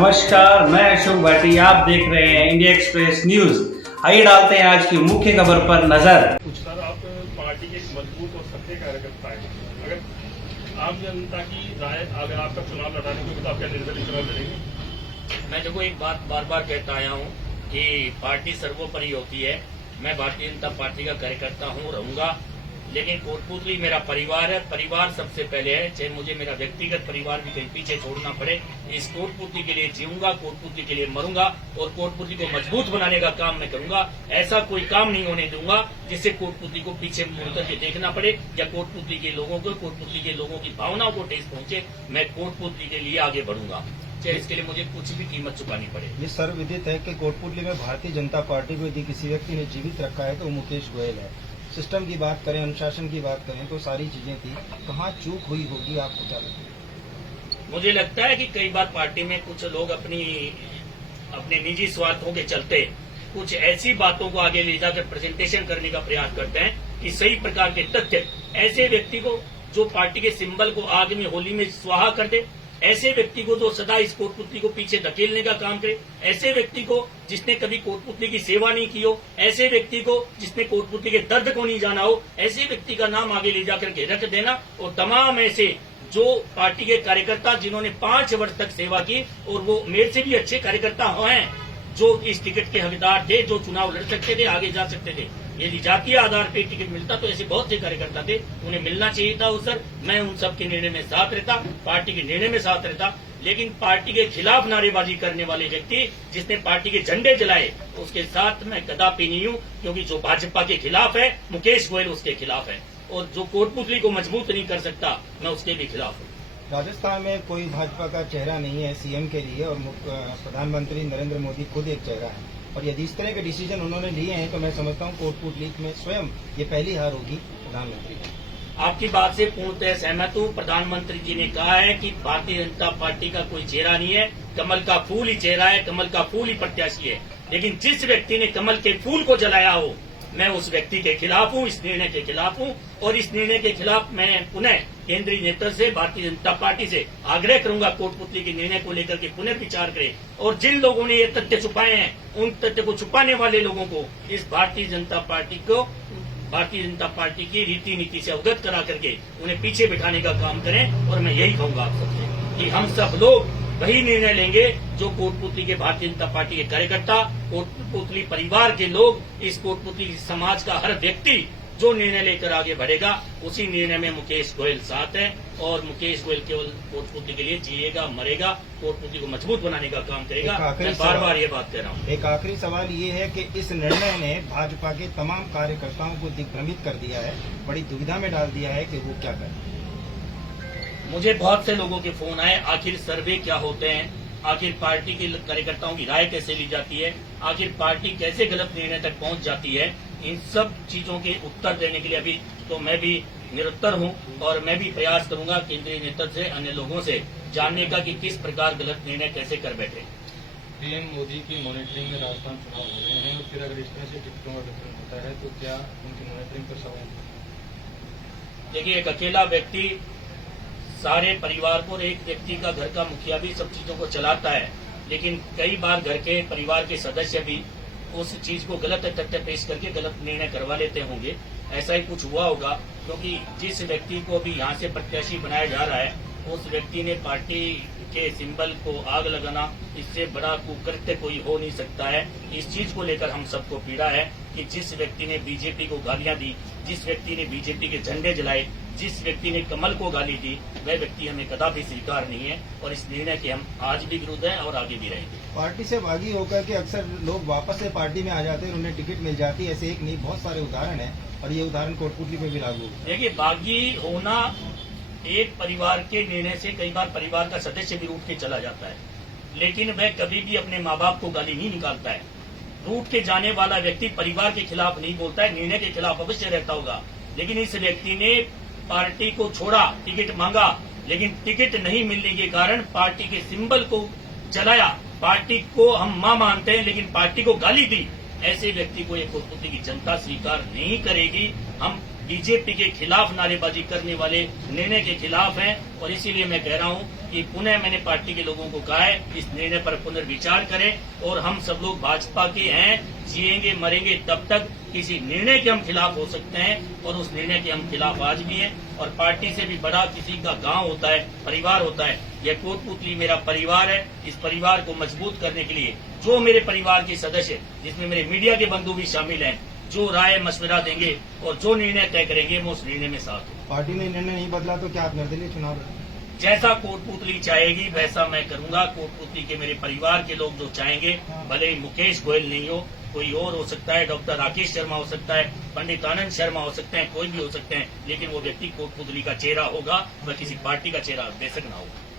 नमस्कार, मैं अशोक भाटी। आप देख रहे हैं इंडिया एक्सप्रेस न्यूज। आइए डालते हैं आज की मुख्य खबर पर नजर। सर, आप पार्टी के एक मजबूत और सक्रिय कार्यकर्ता हैं। अगर आम जनता की राय अगर आपका चुनाव लड़ाने को तो आप क्या निर्दलीय चुनाव लड़ेंगे? मैं देखो एक बात बार बार कहता आया हूँ कि पार्टी सर्वोपरि होती है। मैं भारतीय जनता पार्टी का कार्यकर्ता हूँ, रहूंगा, लेकिन कोटपुतली मेरा परिवार है। परिवार सबसे पहले है, चाहे मुझे मेरा व्यक्तिगत परिवार भी कहीं पीछे छोड़ना पड़े। इस कोटपुतली के लिए जीऊंगा, कोटपुतली के लिए मरूंगा और कोटपुतली को मजबूत बनाने का काम मैं करूंगा। ऐसा कोई काम नहीं होने दूंगा जिससे कोटपुतली को पीछे मुड़ करके देखना पड़े या कोटपुतली के लोगों की भावनाओं को ठेस पहुंचे। मैं कोटपुतली के लिए आगे बढ़ूंगा, चाहे इसके लिए मुझे कुछ भी कीमत चुकानी पड़े। ये सर्वविदित है कि कोटपुतली में भारतीय जनता पार्टी को यदि किसी व्यक्ति ने जीवित रखा है तो वो मुकेश गोयल है। सिस्टम की बात करें, अनुशासन की बात करें तो सारी चीजें थी, कहाँ चूक हुई होगी, आपको क्या लगता है? मुझे लगता है कि कई बार पार्टी में कुछ लोग अपने निजी स्वार्थों के चलते कुछ ऐसी बातों को आगे ले जाकर प्रेजेंटेशन करने का प्रयास करते हैं कि सही प्रकार के तथ्य ऐसे व्यक्ति को जो पार्टी के सिंबल को आग में होली में स्वाहा कर दे, ऐसे व्यक्ति को जो सदा इस कोटपुतली को पीछे धकेलने का काम करे, ऐसे व्यक्ति को जिसने कभी कोटपुतली की सेवा नहीं की हो, ऐसे व्यक्ति को जिसने कोटपुतली के दर्द को नहीं जाना हो, ऐसे व्यक्ति का नाम आगे ले जाकर के रख देना। और तमाम ऐसे जो पार्टी के कार्यकर्ता जिन्होंने 5 वर्ष तक सेवा की और वो मेरे से भी अच्छे कार्यकर्ता हैं, जो इस टिकट के हकदार थे, जो चुनाव लड़ सकते थे, आगे जा सकते थे। यदि जातीय आधार पर टिकट मिलता तो ऐसे बहुत से कार्यकर्ता थे, उन्हें मिलना चाहिए था अवसर। मैं उन सबके निर्णय में साथ रहता, पार्टी के निर्णय में साथ रहता। लेकिन पार्टी के खिलाफ नारेबाजी करने वाले व्यक्ति जिसने पार्टी के झंडे जलाए, उसके साथ मैं कदापि नहीं हूं, क्योंकि जो भाजपा के खिलाफ है, मुकेश गोयल उसके खिलाफ है, और जो कोटपुतली को मजबूत नहीं कर सकता, मैं उसके भी खिलाफ हूँ। राजस्थान में कोई भाजपा का चेहरा नहीं है सीएम के लिए और प्रधानमंत्री नरेंद्र मोदी खुद एक चेहरा है, और यदि इस तरह के डिसीजन उन्होंने लिए हैं तो मैं समझता हूँ कोटपुतली में स्वयं ये पहली हार होगी प्रधानमंत्री की। आपकी बात से पूर्णतः सहमत हूँ। प्रधानमंत्री जी ने कहा है कि भारतीय जनता पार्टी का कोई चेहरा नहीं है, कमल का फूल ही चेहरा है, कमल का फूल ही प्रत्याशी है। लेकिन जिस व्यक्ति ने कमल के फूल को जलाया हो, मैं उस व्यक्ति के खिलाफ हूँ, इस निर्णय के खिलाफ हूँ। और इस निर्णय के खिलाफ मैं पुनः केंद्रीय नेतृत्व से, भारतीय जनता पार्टी से आग्रह करूंगा कोटपुतली के निर्णय को लेकर के पुनर्विचार करें, और जिन लोगों ने ये तथ्य छुपाए हैं, उन तथ्य को छुपाने वाले लोगों को इस भारतीय जनता पार्टी की रीति नीति से अवगत करा करके उन्हें पीछे बिठाने का काम करें। और मैं यही कहूंगा आप सबसे कि हम सब लोग वही निर्णय लेंगे जो कोटपुतली के भारतीय जनता पार्टी के कार्यकर्ता, कोटपुतली परिवार के लोग, इस कोटपुतली समाज का हर व्यक्ति जो निर्णय लेकर आगे बढ़ेगा, उसी निर्णय में मुकेश गोयल साथ है। और मुकेश गोयल केवल कोटपुतली के लिए जिएगा, मरेगा, कोटपुतली को मजबूत बनाने का काम करेगा। मैं बार बार ये बात कह रहा हूँ। एक आखिरी सवाल ये है कि इस निर्णय ने भाजपा के तमाम कार्यकर्ताओं को दिग्भ्रमित कर दिया है, बड़ी दुविधा में डाल दिया है कि वो क्या करें। मुझे बहुत से लोगों के फोन आए, आखिर सर्वे क्या होते हैं, आखिर पार्टी के कार्यकर्ताओं की राय कैसे ली जाती है, आखिर पार्टी कैसे गलत निर्णय तक पहुंच जाती है, इन सब चीजों के उत्तर देने के लिए अभी तो मैं भी निरंतर हूं, और मैं भी प्रयास करूंगा केंद्रीय नेतृत्व से, अन्य लोगों से जानने का कि किस प्रकार गलत निर्णय कैसे कर बैठे। पीएम मोदी की मॉनिटरिंग में राजस्थान चुनाव हो रहे हैं, और फिर अगर इस तरह से टिकटों का वितरण होता है तो क्या उनकी मॉनिटरिंग पर सवाल? देखिए, एक अकेला व्यक्ति सारे परिवार को, एक व्यक्ति का घर का मुखिया भी सब चीजों को चलाता है, लेकिन कई बार घर के परिवार के सदस्य भी उस चीज को गलत तथ्य पेश करके गलत निर्णय करवा लेते होंगे। ऐसा ही कुछ हुआ होगा, क्योंकि जिस व्यक्ति को भी यहाँ से प्रत्याशी बनाया जा रहा है, उस व्यक्ति ने पार्टी के सिंबल को आग लगाना, इससे बड़ा कुकृत्य कोई हो नहीं सकता है। इस चीज को लेकर हम सबको पीड़ा है कि जिस व्यक्ति ने बीजेपी को गालियां दी, जिस व्यक्ति ने बीजेपी के झंडे जलाए, जिस व्यक्ति ने कमल को गाली दी, वह व्यक्ति हमें कदापि स्वीकार नहीं है, और इस निर्णय के हम आज भी विरुद्ध हैं और आगे भी रहेंगे। पार्टी से बागी होकर के अक्सर लोग वापस से पार्टी में आ जाते हैं, उन्हें टिकट मिल जाती है, ऐसे एक नहीं बहुत सारे उदाहरण है, और ये उदाहरण कोटपुतली में भी लागू है। देखिए, बागी होना एक परिवार के निर्णय से कई बार परिवार का सदस्य भी रूठ के चला जाता है, लेकिन वह कभी भी अपने माँ बाप को गाली नहीं निकालता है। रूठ के जाने वाला व्यक्ति परिवार के खिलाफ नहीं बोलता है, निर्णय के खिलाफ अवश्य रहता होगा। लेकिन इस व्यक्ति ने पार्टी को छोड़ा, टिकट मांगा, लेकिन टिकट नहीं मिलने के कारण पार्टी के सिंबल को जलाया। पार्टी को हम मां मानते हैं, लेकिन पार्टी को गाली दी। ऐसे व्यक्ति को एक कोटपुतली की जनता स्वीकार नहीं करेगी। हम बीजेपी के खिलाफ नारेबाजी करने वाले निर्णय के खिलाफ हैं। और इसीलिए मैं कह रहा हूं कि पुनः मैंने पार्टी के लोगों को कहा है इस निर्णय पर पुनर्विचार करें। और हम सब लोग भाजपा के हैं, जिएंगे मरेंगे तब तक किसी निर्णय के हम खिलाफ हो सकते हैं और उस निर्णय के हम खिलाफ आज भी हैं। और पार्टी से भी बड़ा किसी का गांव होता है, परिवार होता है। यह कोटपुतली मेरा परिवार है। इस परिवार को मजबूत करने के लिए जो मेरे परिवार के सदस्य, जिसमें मेरे मीडिया के बंधु भी शामिल हैं, जो राय मशवरा देंगे और जो निर्णय तय करेंगे वो उस निर्णय में साथ हो। पार्टी ने निर्णय नहीं बदला तो क्या आप निर्दलीय चुनाव लड़ेंगे? जैसा कोटपुतली चाहेगी वैसा मैं करूंगा। कोटपुतली के मेरे परिवार के लोग जो चाहेंगे, भले ही मुकेश गोयल नहीं हो, कोई और हो सकता है, डॉक्टर राकेश शर्मा हो सकता है, पंडित आनंद शर्मा हो सकते हैं, कोई भी हो सकते हैं, लेकिन वो व्यक्ति कोटपुतली का चेहरा होगा, वह किसी पार्टी का चेहरा बेशक ना होगा।